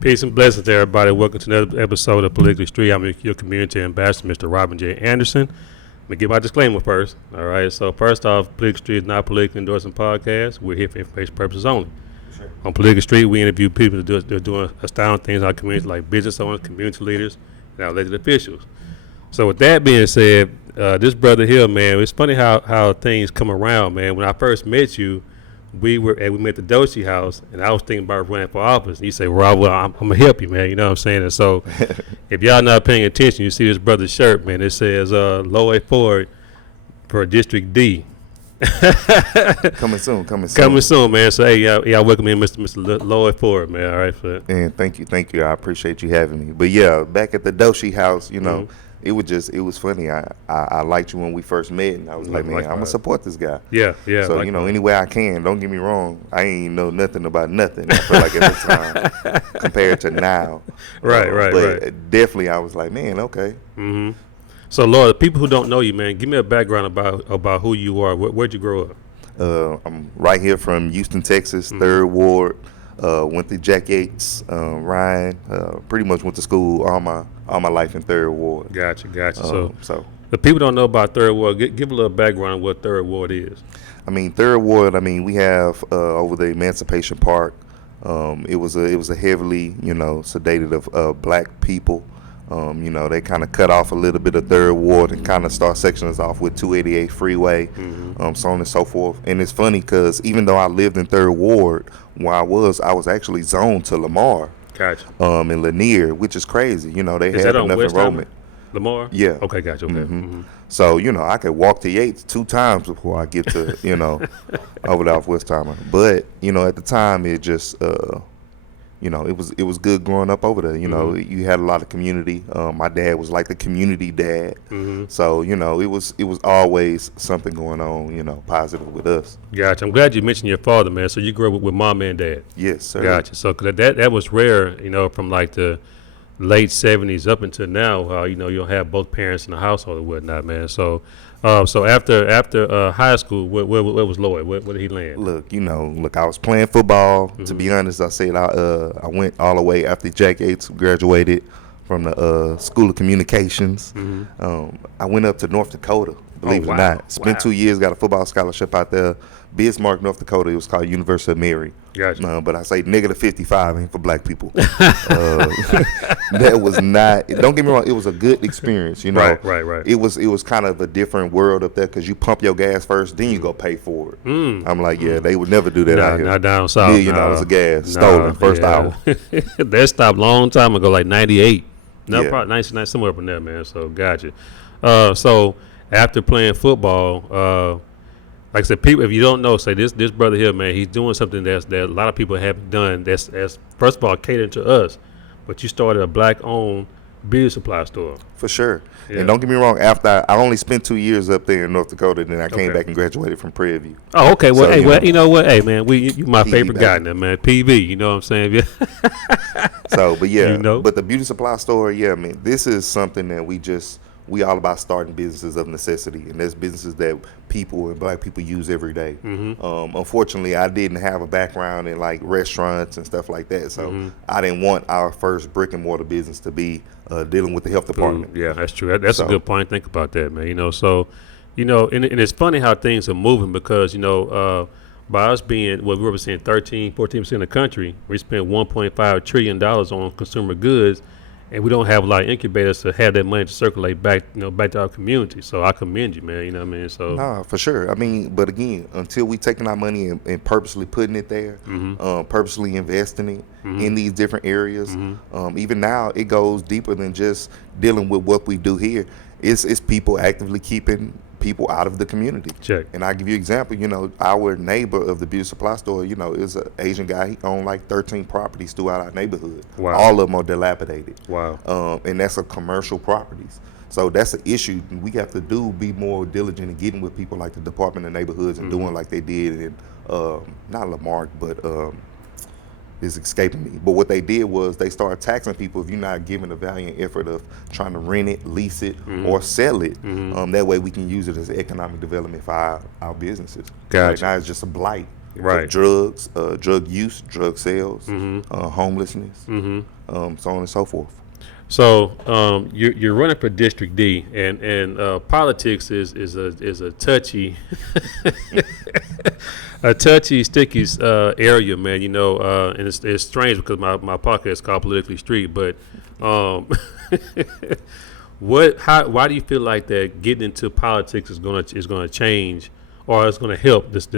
Peace and blessings to everybody. Welcome to another episode of Politically Street. I'm your community ambassador, Mr. Robin J. Anderson. Let me give my disclaimer first. All right. So first off, Politically Street is not a politically endorsing podcast. We're here for information purposes only. Sure. On Politically Street, we interview people that are doing astounding things in our community, like business owners, community leaders, and our elected officials. So with that being said, this brother here, man, it's funny how things come around, man. When I first met you, we met the Doshi house, and I was thinking about running for office. And you say, "Rob, well, I'm gonna help you, man." You know what I'm saying? And so, if y'all not paying attention, you see this brother's shirt, man. It says Lloyd Ford for District D. Coming soon. Coming soon, man. So hey, y'all welcome in, Mr. Lloyd Ford, man. All right, for and thank you. I appreciate you having me. But yeah, back at the Doshi house, you know. Mm-hmm. It was funny. I liked you when we first met, and I was like, man, I'm gonna support this guy. Yeah. So like, any way I can. Don't get me wrong. I ain't know nothing about nothing. I feel like at the time compared to now. But definitely, I was like, man, okay. Mm-hmm. So, Lord, people who don't know you, man, give me a background about who you are. Where'd you grow up? I'm right here from Houston, Texas, 3rd Ward. Went to Jack Yates, Ryan. Pretty much went to school all my life in 3rd Ward. Gotcha. So the people don't know about 3rd Ward. Give a little background on what 3rd Ward is. I mean, 3rd Ward. I mean, we have over the Emancipation Park. It was a heavily, sedated of black people. They kind of cut off a little bit of 3rd Ward and kind of start sectioning us off with 288 Freeway, so on and so forth. And it's funny because even though I lived in 3rd Ward, where I was actually zoned to Lamar. Gotcha. And Lanier, which is crazy. They had enough enrollment. Lamar? Yeah. Okay, gotcha. Okay. Mm-hmm. So, I could walk to Yates 2 times before I get to, over there off Westheimer. But, at the time, it just, it was good growing up over there. You had a lot of community. My dad was like the community dad. Mm-hmm. So, it was always something going on, positive with us. Gotcha. I'm glad you mentioned your father, man. So you grew up with mom and dad. Yes, sir. Gotcha. So cause that was rare, from like the late 70s up until now, you don't have both parents in the household or whatnot, man. So after high school, where was Lloyd? Where did he land? Look, I was playing football. Mm-hmm. To be honest, I said I went all the way after Jack Yates graduated from the School of Communications. Mm-hmm. I went up to North Dakota, believe it or not. Spent 2 years, got a football scholarship out there. Bismarck, North Dakota. It was called University of Mary. Gotcha. But I say -55 ain't for black people. That was not. Don't get me wrong. It was a good experience. Right. It was kind of a different world up there because you pump your gas first, then you go pay for it. I'm like, they would never do that out here. Not down south. $1,000,000 of gas stolen first hour. That stopped a long time ago, like 98. No, probably 99, somewhere up in there, man. So gotcha. So after playing football, like I said, people, if you don't know, say this brother here, man, he's doing something that a lot of people haven't done. That's first of all catering to us, but you started a black-owned beauty supply store. For sure. Yeah. And don't get me wrong. After I only spent 2 years up there in North Dakota, then I came back and graduated from Prairie View. Oh, okay. Well, so, you know what? Hey, man, you my PV favorite guy now, man. PV. You know what I'm saying? So, but yeah, but the beauty supply store, this is something that we all about starting businesses of necessity, and there's businesses that people and black people use every day. Mm-hmm. Unfortunately, I didn't have a background in like restaurants and stuff like that, so I didn't want our first brick and mortar business to be dealing with the health department. Yeah, that's true. That's a good point. Think about that, man. So, and it's funny how things are moving because, by us being, we represent 13-14% of the country, we spend $1.5 trillion on consumer goods. And we don't have a lot of incubators to have that money to circulate back to our community. So I commend you, man. You know what I mean? So no, for sure. I mean, but again, until we taking our money and purposely putting it there, purposely investing it in these different areas, even now it goes deeper than just dealing with what we do here. It's people actively keeping people out of the community. Check. And I'll give you an example. Our neighbor of the beauty supply store, is an Asian guy. He owned like 13 properties throughout our neighborhood. Wow. All of them are dilapidated. Wow. And that's a commercial properties. So that's an issue. We have to be more diligent in getting with people like the Department of Neighborhoods and doing like they did in, not Lamarck, but is escaping me. But what they did was they started taxing people if you're not giving a valiant effort of trying to rent it, lease it, or sell it. That way we can use it as economic development for our businesses. Gotcha. Right now it's just a blight Right. drugs, drug use, drug sales, homelessness, so on and so forth. So you're running for District D, and politics is a touchy a touchy, sticky area, man. And it's strange because my podcast is called Politically Street. But why do you feel like that getting into politics is gonna change, or it's gonna help this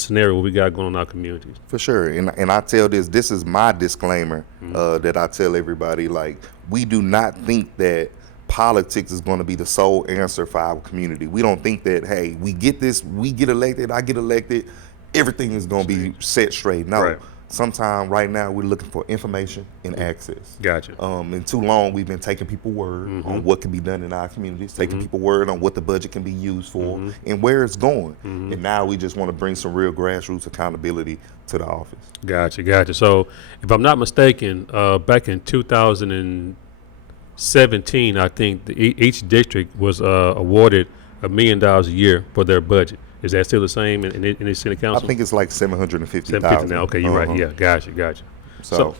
scenario we got going on in our communities? For sure, and I tell this is my disclaimer that I tell everybody. Like, we do not think that politics is going to be the sole answer for our community. We don't think that, hey, we get elected, I get elected, everything is going to be set straight. No. Right. Sometimes right now we're looking for information and access. Gotcha. And too long we've been taking people word on what can be done in our communities, taking people word on what the budget can be used for and where it's going. And now we just want to bring some real grassroots accountability to the office. Gotcha. So if I'm not mistaken, back in 2017, I think each district was awarded $1 million a year for their budget. Is that still the same in the city council? I think it's like 750,000. 750 now. Okay, you're right. Yeah, gotcha. So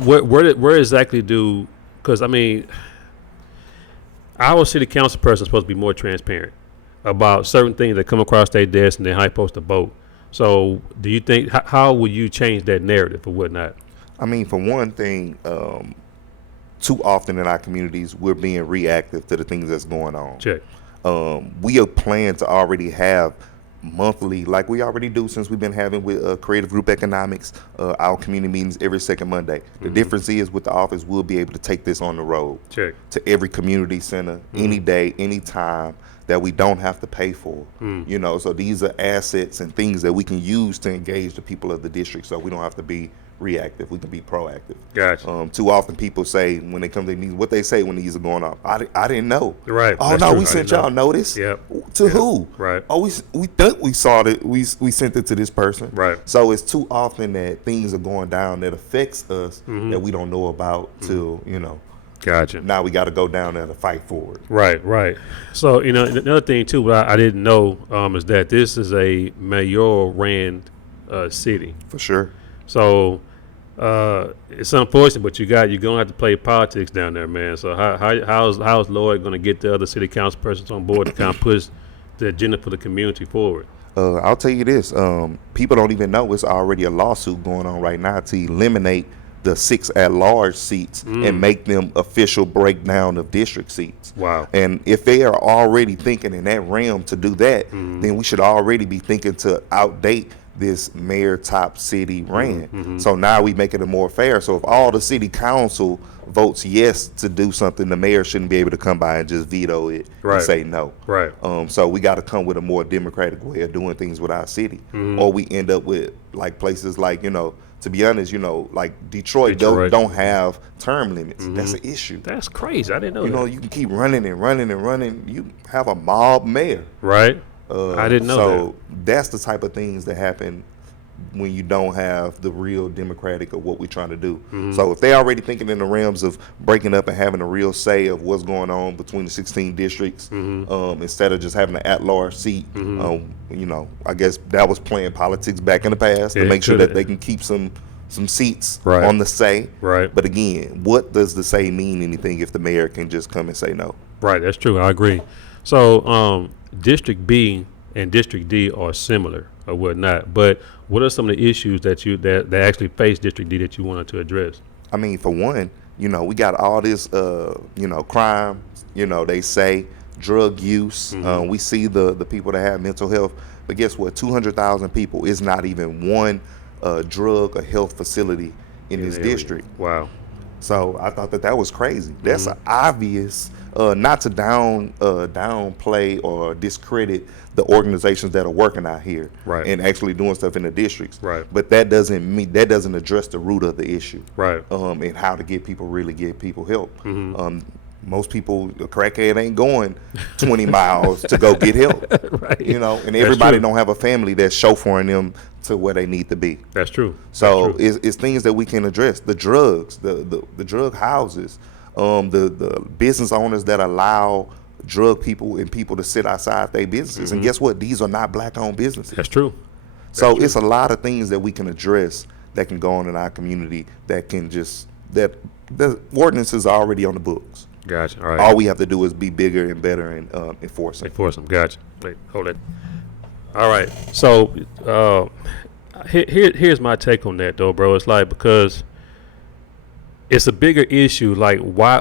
where exactly do? Because I mean, our city council person is supposed to be more transparent about certain things that come across their desk and then how they supposed to vote. So do you think how would you change that narrative or whatnot? I mean, for one thing, too often in our communities we're being reactive to the things that's going on. Check. We are planning to already have monthly, like we already do since we've been having with Creative Group Economics, our community meetings every second Monday. The difference is with the office, we'll be able to take this on the road. Check. To every community center, any day, any time, that we don't have to pay for. So these are assets and things that we can use to engage the people of the district, so we don't have to be reactive, we can be proactive. Gotcha. Too often people say when they come to meetings, what they say when these are going off, I didn't know. Right. Oh, That's no, true. we sent y'all notice. Yep. To who? Right. Oh, we think we saw it. We sent it to this person. Right. So it's too often that things are going down that affects us that we don't know about till Gotcha. now we got to go down there to fight for it. Right. So another thing too, what I didn't know is that this is a mayoral ran city. For sure. So it's unfortunate, but you're gonna have to play politics down there, man. So how's Lloyd gonna get the other city council persons on board to kind of push the agenda for the community forward? I'll tell you this: people don't even know it's already a lawsuit going on right now to eliminate the 6 at-large seats and make them official breakdown of district seats. Wow. And if they are already thinking in that realm to do that, then we should already be thinking to outdate this mayor top city ran. So now we make it more fair. So if all the city council votes yes to do something, the mayor shouldn't be able to come by and just veto it and say no. Right. So we got to come with a more democratic way of doing things with our city, or we end up with like places like to be honest, like Detroit. Don't have term limits. That's an issue. That's crazy. I didn't know that. You can keep running and running and running. You have a mob mayor. Right. I didn't know that. So that's the type of things that happen when you don't have the real democratic of what we're trying to do. So if they're already thinking in the realms of breaking up and having a real say of what's going on between the 16 districts, instead of just having an at-large seat, I guess that was playing politics back in the past to make sure that they can keep some seats on the say. Right. But again, what does the say mean anything if the mayor can just come and say no? Right. That's true. I agree. So District B and District D are similar or whatnot, but what are some of the issues that actually face District D that you wanted to address? I mean, for one, we got all this, crime. They say drug use. We see the people that have mental health, but guess what? 200,000 people is not even one drug or health facility in this district. Wow. So I thought that was crazy. That's an obvious. Not to downplay or discredit the organizations that are working out here and actually doing stuff in the districts. Right. But that doesn't address the root of the issue. Right. And how to get people help. Most people, a crackhead ain't going 20 miles to go get help. Right. And everybody don't have a family that's chauffeuring them to where they need to be. That's true. So it's things that we can address. The drugs, the drug houses. The business owners that allow drug people and people to sit outside their businesses. And guess what? These are not black-owned businesses. That's true. So it's a lot of things that we can address that can go on in our community that can just that the ordinance is already on the books. Gotcha. All right. All we have to do is be bigger and better and enforce it. Enforce them. Gotcha. Wait, hold it. All right. So here's my take on that, though, bro. It's like, because it's a bigger issue. Like, why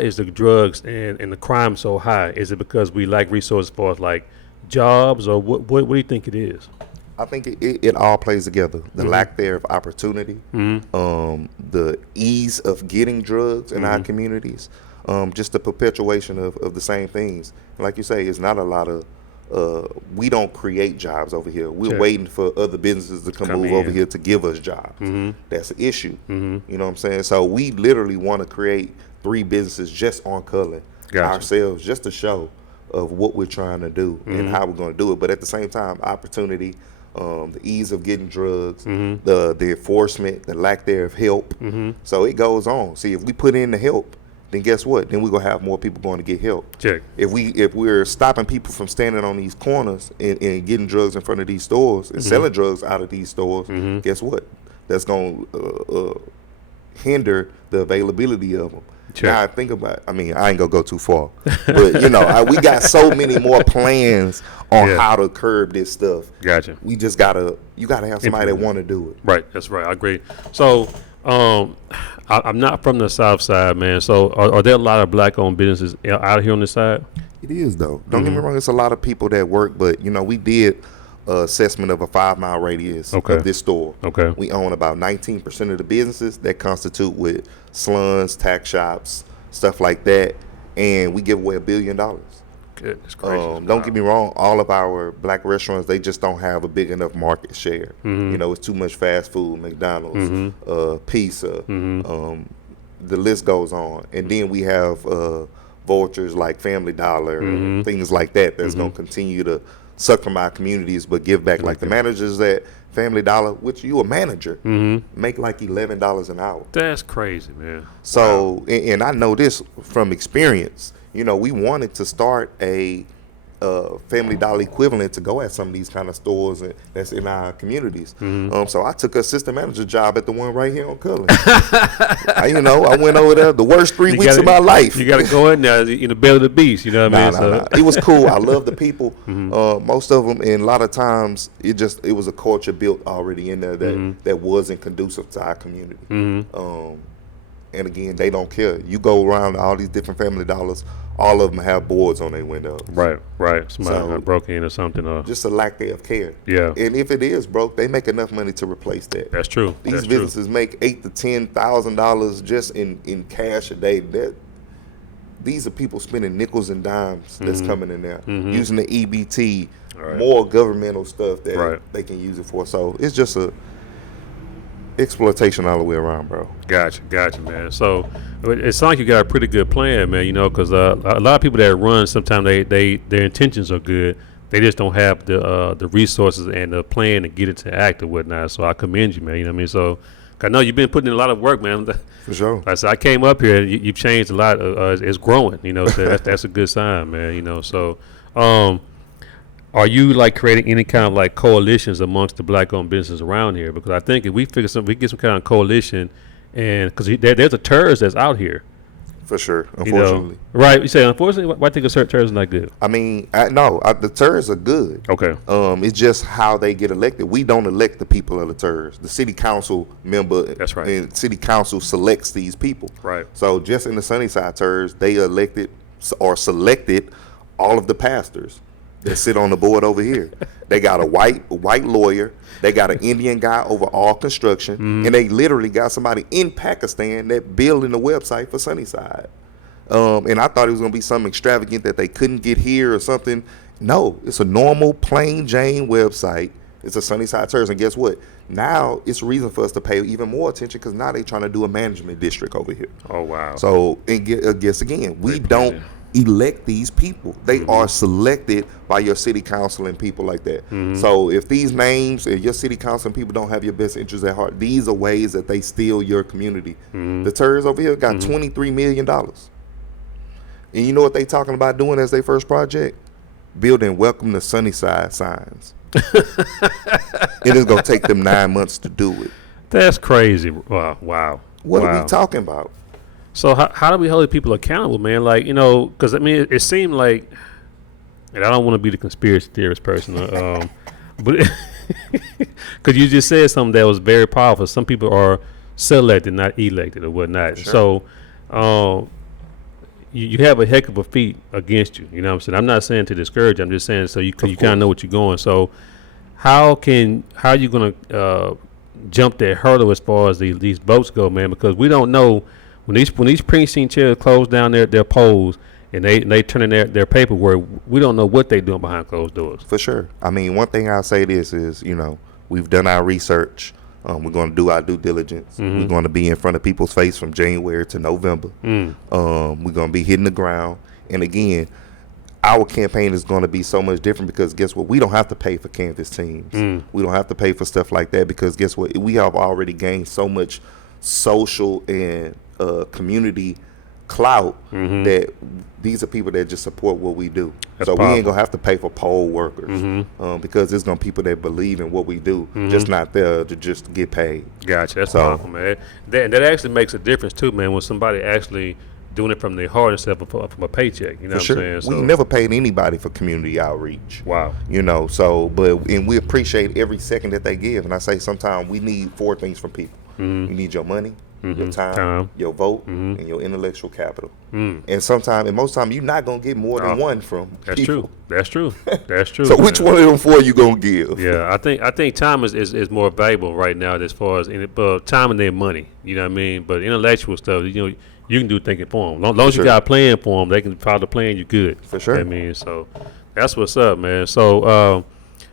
is the drugs and the crime so high? Is it because we lack resources for like jobs, or what do you think it is? I think it all plays together. The lack there of opportunity, the ease of getting drugs in our communities, just the perpetuation of the same things. And like you say, it's not a lot of, we don't create jobs over here. We're waiting for other businesses to come move over here to give us jobs. That's the issue. You know what I'm saying? So we literally want to create 3 businesses just on color ourselves, just to show of what we're trying to do and how we're going to do it. But at the same time, opportunity, the ease of getting drugs, the enforcement, the lack there of help. So it goes on. See, if we put in the help, then guess what? Then we're gonna have more people going to get help. Check. If we're stopping people from standing on these corners and getting drugs in front of these stores and selling drugs out of these stores, guess what? That's gonna hinder the availability of them. Sure. Now I think about it. I mean, I ain't gonna go too far, but you know, we got so many more plans on how to curb this stuff. Gotcha. We just you gotta have somebody that want to do it. Right. That's right. I agree. So, I'm not from the South Side, man. So, are there a lot of black-owned businesses out here on this side? It is, though. Don't get me wrong. It's a lot of people that work, but you know, we did assessment of a 5-mile radius of this store. Okay. We own about 19% of the businesses that constitute with salons, tax shops, stuff like that, and we give away $1 billion. Goodness gracious. Don't get me wrong, all of our black restaurants, they just don't have a big enough market share. You know, it's too much fast food, McDonald's, pizza, the list goes on. And then we have vultures like Family Dollar and things like that that's going to continue to suck from our communities but give back. Like the managers at Family Dollar, which you a manager, make like $11 an hour. That's crazy, man. So, and I know this from experience. You know, we wanted to start a Family Dollar equivalent to go at some of these kind of stores that's in our communities. So I took a assistant manager job at the one right here on Cullen. I went over there the worst 3 weeks of my life. You got to go in there in the belly of the beast. You know what I mean? It was cool. I love the people. Most of them, and a lot of times it was a culture built already in there that wasn't conducive to our community. And again, they don't care. You go around to all these different Family Dollars, all of them have boards on their windows. Right. Somebody broke in or something. Or just a lack of care. Yeah. And if it is broke, they make enough money to replace that. That's true. These businesses make $8,000 to $10,000 just in cash a day. These are people spending nickels and dimes that's coming in there, using the EBT, more governmental stuff that they can use it for. So it's just a exploitation all the way around, bro. Gotcha, man. So it sounds like you got a pretty good plan, man. You know, because a lot of people that run, sometimes their intentions are good. They just don't have the resources and the plan to get it to act or whatnot. So I commend you, man. You know what I mean? So I know you've been putting in a lot of work, man. For sure. Like I said, I came up here. You've changed a lot. It's growing. You know, so that's a good sign, man. You know, so. Are you like creating any kind of like coalitions amongst the black-owned businesses around here? Because I think if we get some kind of coalition, and because there's a terrorist that's out here. For sure, unfortunately. Right? You say unfortunately. Why think a certain terrorist is not good? I mean, the terrorists are good. Okay. It's just how they get elected. We don't elect the people of the terrorists. The city council member. That's right. And city council selects these people. Right. So just in the Sunnyside terrorists, they elected or selected all of the pastors that sit on the board over here. They got a white lawyer. They got an Indian guy over all construction, and they literally got somebody in Pakistan that building the website for Sunnyside. And I thought it was gonna be something extravagant that they couldn't get here or something. No, it's a normal plain Jane website. It's a Sunnyside Terrace, and guess what? Now it's a reason for us to pay even more attention because now they're trying to do a management district over here. Oh wow! So and guess again, we don't elect these people. They are selected by your city council and people like that. So if these names and your city council and people don't have your best interests at heart, these are ways that they steal your community. The terrorists over here got $23 million. And you know what they talking about doing as their first project? Building welcome to Sunnyside signs. It is going to take them 9 months to do it. That's crazy. Wow. What are we talking about? So how do we hold people accountable, man? Like, because I mean, it seemed like, and I don't want to be the conspiracy theorist person, but because you just said something that was very powerful. Some people are selected, not elected, or whatnot. Sure. So you have a heck of a feat against you. You know what I'm saying? I'm not saying to discourage you. I'm just saying so you kind of know what you're going. So how are you gonna jump that hurdle as far as these votes go, man? Because we don't know when these precinct chairs close down their polls and they turn in their paperwork. We don't know what they doing behind closed doors. For sure. I mean, one thing I'll say this is, we've done our research. We're going to do our due diligence. Mm-hmm. We're going to be in front of people's face from January to November. We're going to be hitting the ground. And again, our campaign is going to be so much different because guess what? We don't have to pay for canvas teams. We don't have to pay for stuff like that because guess what? We have already gained so much social and community clout that these are people that just support what we do. That's so powerful. we ain't gonna have to pay for poll workers because there's gonna be people that believe in what we do, just not there to just get paid. Gotcha. That's powerful, man. That actually makes a difference too, man. When somebody actually doing it from their heart instead of from a paycheck. You know what I'm saying? So, we never paid anybody for community outreach. Wow. And we appreciate every second that they give. And I say sometimes we need 4 things from people. You need your money, your time, your vote, and your intellectual capital. And most time, you're not going to get more than one from people. That's true. So which one of them 4 you going to give? Yeah, I think time is more valuable right now as far as time and their money. You know what I mean? But intellectual stuff, you can do thinking for them. As long as you got a plan for them, they can follow the plan, you're good. For sure. You know what I mean? So that's what's up, man. So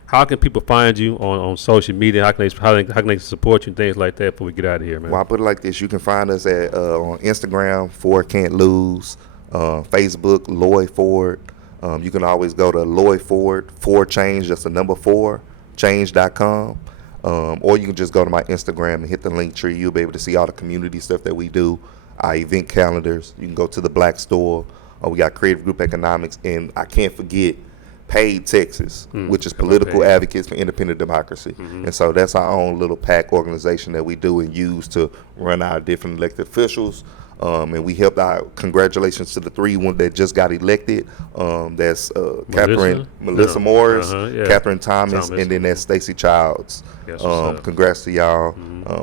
how can people find you on social media? How can they support you and things like that before we get out of here, man? Well, I put it like this. You can find us at on Instagram, Ford Can't Lose, Facebook, Lloyd Ford. You can always go to Lloyd Ford, Change, just the number 4, change.com. Or you can just go to my Instagram and hit the link tree. You'll be able to see all the community stuff that we do, our event calendars. You can go to the Black Store. We got Creative Group Economics. And I can't forget Paid Texas, which is Political Advocates for Independent Democracy. And so that's our own little PAC organization that we do and use to run our different elected officials. And we helped out. Congratulations to the 3 that just got elected. That's Melissa Morris, Catherine Thomas, and then that's Stacey Childs. Congrats to y'all.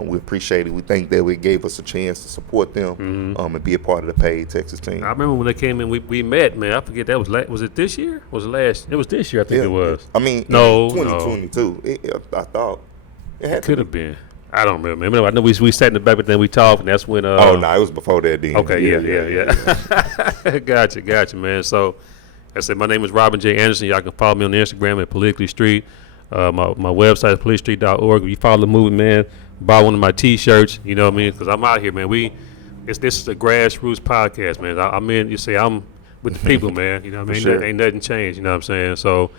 We appreciate it. We think that it gave us a chance to support them and be a part of the Paid Texas team. I remember when they came in, we met, man. I forget, that was it this year? Was it last? It was this year, I think it was. I mean, no, 2022. I thought it could have been. I don't remember. I know we sat in the back, but then we talked, and that's when. No, it was before that. Then. Okay, yeah. Gotcha, man. So, I said my name is Robin J. Anderson. Y'all can follow me on Instagram at Politicallystreet. My website is politicallystreet.org. If you follow the movement, man, buy one of my T-shirts. You know what I mean? Because I'm out here, man. This is a grassroots podcast, man. I'm with the people, man. You know what I mean? Sure. Ain't nothing changed. You know what I'm saying? So.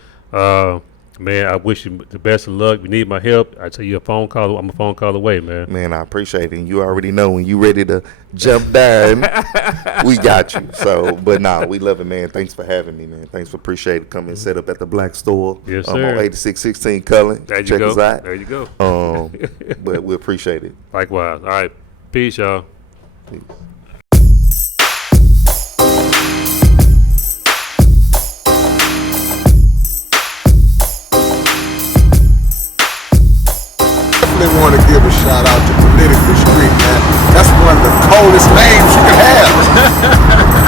Man, I wish you the best of luck. If you need my help, I tell you a phone call. I'm a phone call away, man. Man, I appreciate it. And you already know when you ready to jump down, we got you. So, but we love it, man. Thanks for having me, man. Thanks for appreciating coming and set up at the Black Store. Yes, sir. On 8616 Cullen. There you Check go. us out. There you go. But we appreciate it. Likewise. All right. Peace, y'all. Peace. Want to give a shout out to Politicallystreet, man. That's one of the coldest names you can have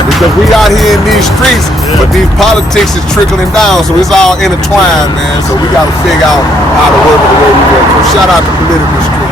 because we out here in these streets, but these politics is trickling down, so it's all intertwined, man. So we got to figure out how to work it the way we work. So shout out to Politicallystreet.